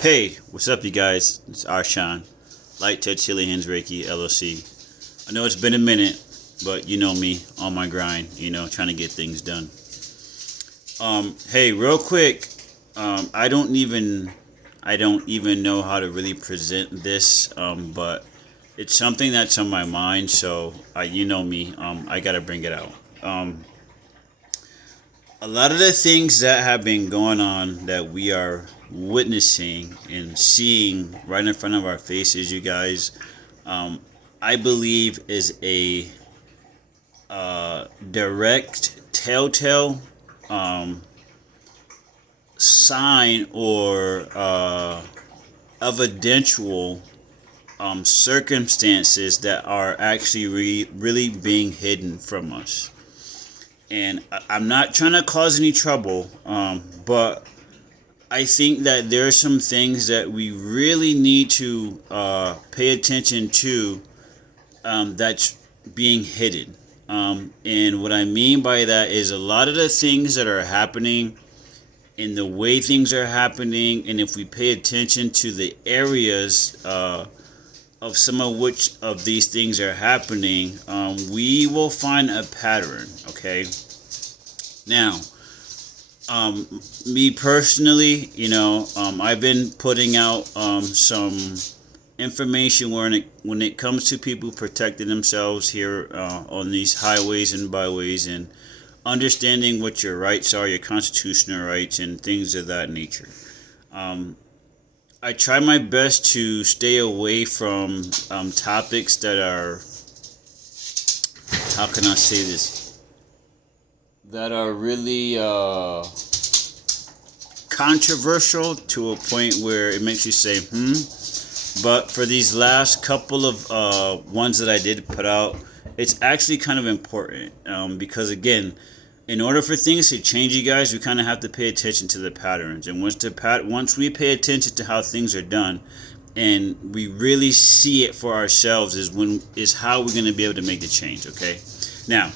Hey, what's up, you guys? It's Arshan, Light Touch Healing Hands Reiki LLC. I know it's been a minute, but you know me, on my grind, trying to get things done. Hey, real quick, I don't even know how to really present this, but it's something that's on my mind. So, you know me, I gotta bring it out. A lot of the things that have been going on that we are witnessing and seeing right in front of our faces, you guys, um, I believe is a direct telltale um, sign or evidential circumstances that are actually really being hidden from us. And I'm not trying to cause any trouble, but I think that there are some things that we really need to pay attention to that's being hidden. And what I mean by that is a lot of the things that are happening and the way things are happening, and if we pay attention to the areas of some of which of these things are happening, we will find a pattern. Okay. Now, me personally, I've been putting out some information when it comes to people protecting themselves here on these highways and byways, and understanding what your rights are, your constitutional rights, and things of that nature. I try my best to stay away from topics that are, how can I say this, that are really controversial to a point where it makes you say, But for these last couple of ones that I did put out, it's actually kind of important because, again, in order for things to change, you guys, we kind of have to pay attention to the patterns. And once we pay attention to how things are done, and we really see it for ourselves, is how we're going to be able to make the change. Okay, now.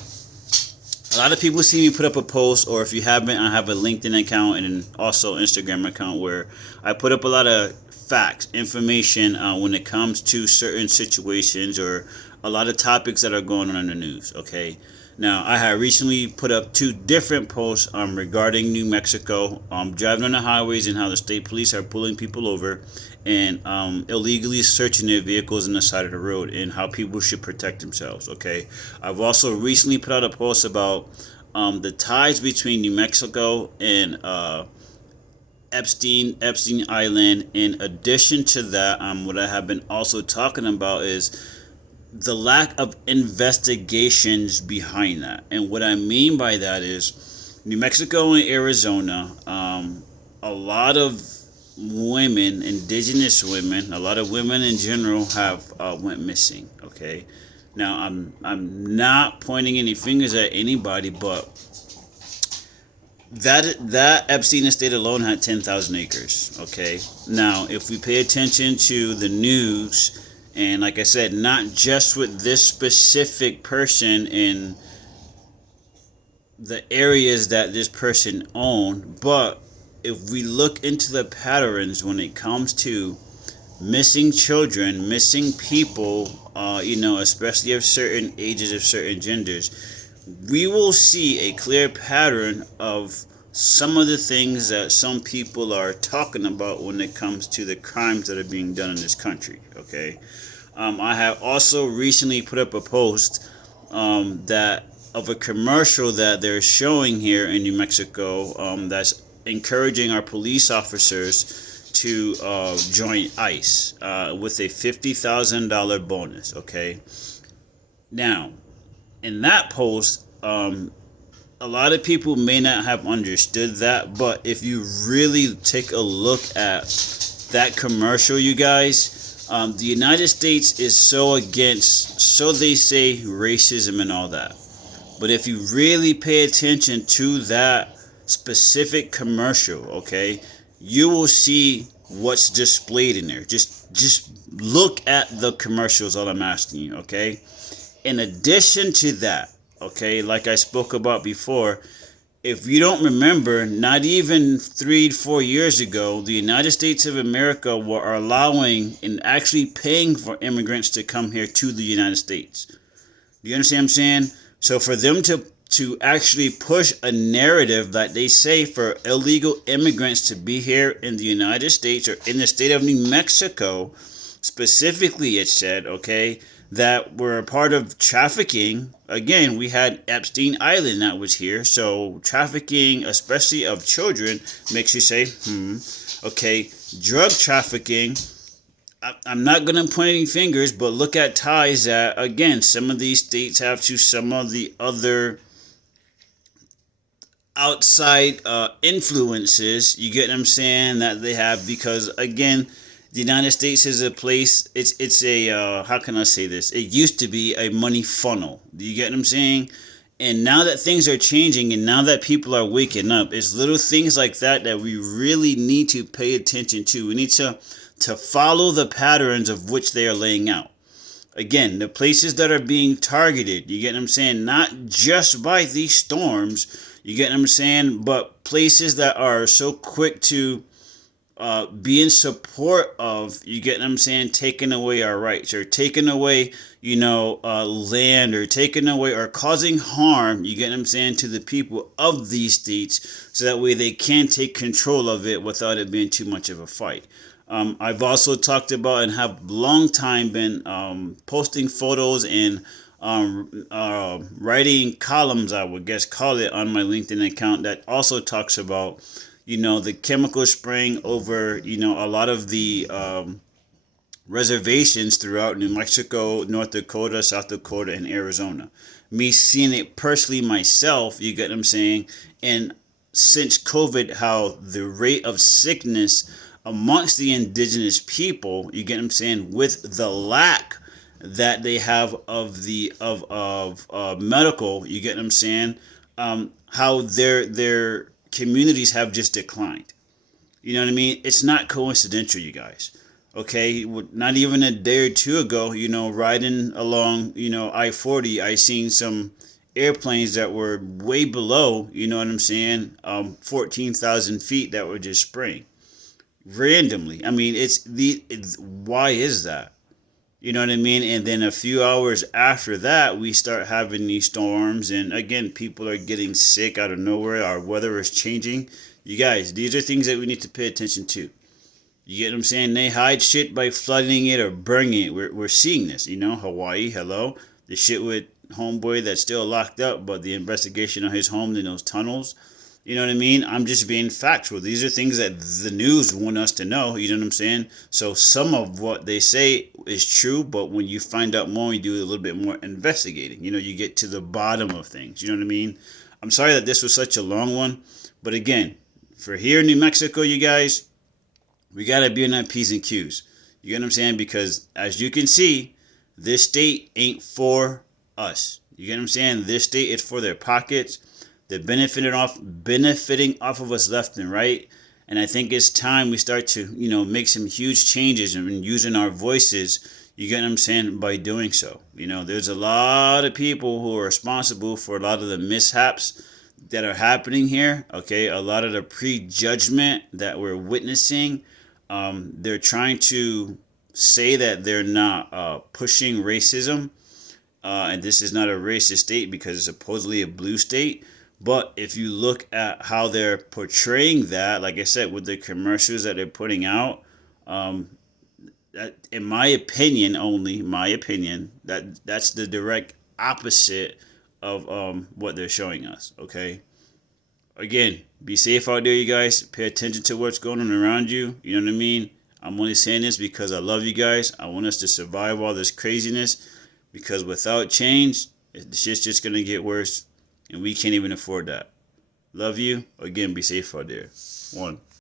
A lot of people see me put up a post, or if you haven't, I have a LinkedIn account and also Instagram account where I put up a lot of facts, information when it comes to certain situations or a lot of topics that are going on in the news. Okay. Now, I have recently put up two different posts regarding New Mexico, driving on the highways and how the state police are pulling people over and illegally searching their vehicles on the side of the road, and how people should protect themselves. Okay, I've also recently put out a post about the ties between New Mexico and Epstein Island. In addition to that, what I have been also talking about is the lack of investigations behind that. And what I mean by that is New Mexico and Arizona, a lot of women, indigenous women, a lot of women in general have went missing. Okay. Now, I'm not pointing any fingers at anybody, but that Epstein estate alone had 10,000 acres. Okay. Now, if we pay attention to the news, and like I said, not just with this specific person in the areas that this person owned, but if we look into the patterns when it comes to missing children, missing people, especially of certain ages, of certain genders, we will see a clear pattern of some of the things that some people are talking about when it comes to the crimes that are being done in this country. Okay, I have also recently put up a post that of a commercial that they're showing here in New Mexico, that's encouraging our police officers to join ICE with a $50,000 bonus. Okay, now in that post, a lot of people may not have understood that, but if you really take a look at that commercial, you guys, the United States is so against, so they say, racism and all that. But if you really pay attention to that specific commercial, okay, you will see what's displayed in there. Just look at the commercials, all I'm asking you, okay? In addition to that, okay, like I spoke about before, if you don't remember, not even 3, 4 years ago, the United States of America were allowing and actually paying for immigrants to come here to the United States. Do you understand what I'm saying? So for them to actually push a narrative that they say for illegal immigrants to be here in the United States or in the state of New Mexico, specifically it said, okay, that were a part of trafficking. Again, we had Epstein Island that was here. So trafficking, especially of children, makes you say, okay, drug trafficking. I'm not going to point any fingers, but look at ties that, again, some of these states have to some of the other outside influences, you get what I'm saying, that they have, because again, the United States is a place, it's a how can I say this, it used to be a money funnel. Do you get what I'm saying? And now that things are changing and now that people are waking up, it's little things like that that we really need to pay attention to. We need to follow the patterns of which they are laying out. Again, the places that are being targeted, you get what I'm saying? Not just by these storms, you get what I'm saying? But places that are so quick to be in support of, you get what I'm saying, taking away our rights or taking away, land or taking away or causing harm, you get what I'm saying, to the people of these states so that way they can take control of it without it being too much of a fight. I've also talked about and have long time been posting photos and writing columns, I would guess call it, on my LinkedIn account that also talks about, the chemical spraying over, a lot of the reservations throughout New Mexico, North Dakota, South Dakota, and Arizona. Me seeing it personally myself, you get what I'm saying? And since COVID, how the rate of sickness amongst the indigenous people, you get what I'm saying, with the lack that they have of the medical, you get what I'm saying, how their communities have just declined. You know what I mean? It's not coincidental, you guys. Okay, not even a day or two ago, riding along, I-40, I seen some airplanes that were way below, you know what I'm saying, 14,000 feet that were just spraying randomly. I mean, why is that? You know what I mean? And then a few hours after that, we start having these storms. And again, people are getting sick out of nowhere. Our weather is changing. You guys, these are things that we need to pay attention to. You get what I'm saying? They hide shit by flooding it or burning it. We're seeing this, Hawaii, hello. The shit with homeboy that's still locked up, but the investigation on his home in those tunnels. You know what I mean? I'm just being factual. These are things that the news want us to know. You know what I'm saying? So some of what they say is true, but when you find out more, you do a little bit more investigating. You get to the bottom of things. You know what I mean? I'm sorry that this was such a long one. But again, for here in New Mexico, you guys, we got to be on our P's and Q's. You get what I'm saying? Because as you can see, this state ain't for us. You get what I'm saying? This state is for their pockets. They're benefiting off of us left and right. And I think it's time we start to, make some huge changes and using our voices, you get what I'm saying, by doing so. There's a lot of people who are responsible for a lot of the mishaps that are happening here. Okay, a lot of the prejudgment that we're witnessing. They're trying to say that they're not pushing racism. And this is not a racist state because it's supposedly a blue state. But if you look at how they're portraying that, like I said, with the commercials that they're putting out, that, in my opinion, only my opinion, that's the direct opposite of what they're showing us. Okay. Again, be safe out there, you guys. Pay attention to what's going on around you. You know what I mean? I'm only saying this because I love you guys. I want us to survive all this craziness because without change, the shit's just going to get worse. And we can't even afford that. Love you. Again, be safe out there. One.